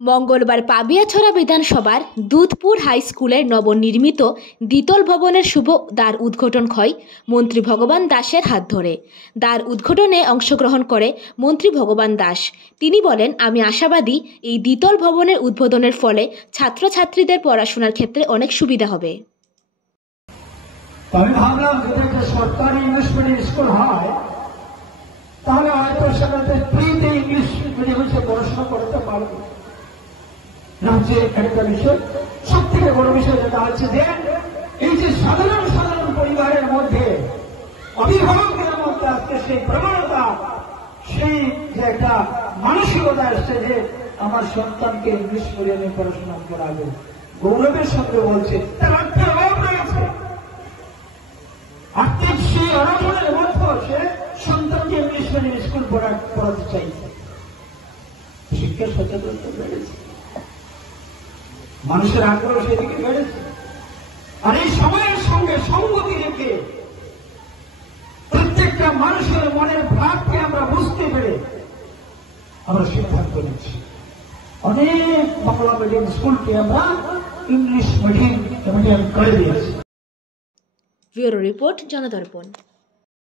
মঙ্গলবার পাবিয়াছড়া বিধানসভার দুধপুর হাই স্কুলের নবনির্মিত দ্বিতল ভবনের শুভ দ্বার উদ্ঘাটন হয় মন্ত্রী ভগবান দাসের হাত ধরে। দ্বার উদ্ঘাটনে অংশগ্রহণ করে মন্ত্রী ভগবান দাস। তিনি বলেন, আমি আশাবাদী এই দ্বিতল ভবনের উদ্বোধনের ফলে ছাত্রছাত্রীদের পড়াশোনার ক্ষেত্রে অনেক সুবিধা হবে। আমি ভাবলাম যদি একটা সরকারি ইংলিশ মিডিয়াম স্কুল হয় তাহলে হয়তো সেটাতে ফ্রিতে ইংলিশ মিডিয়ামে পড়াশোনা করতে পারবে। রাজ্যের একটা বিষয়, সব থেকে বড় বিষয় যেটা হচ্ছে যে এই যে সাধারণ পরিবারের মধ্যে অভিভাবকদের মধ্যে আজকে সেই প্রবণতা, সেই যে একটা মানসিকতা আসছে যে আমার সন্তানকে ইংলিশ মিডিয়ামে পড়াশোনা করাবে, গৌরবের সঙ্গে বলছে তার অর্থের অভাব রয়েছে। আর্থিক সেই অনটনের মধ্যে সে সন্তানকে ইংলিশ মিডিয়াম স্কুল পড়াতে চাইছে। শিক্ষা সচেতনতা বেড়েছে, মানুষের আগ্রহ সেদিকে বেড়েছে। আর এই সময়ের সঙ্গে সঙ্গতি রেখে প্রত্যেকটা মানুষের মনের ভাবকে আমরা বুঝতে পেরে আমরা সিদ্ধান্ত নিচ্ছি অনেক বাংলা মিডিয়াম স্কুলকে আমরা ইংলিশ মিডিয়াম করে দিয়েছি। Bureau report, জনদর্পণ।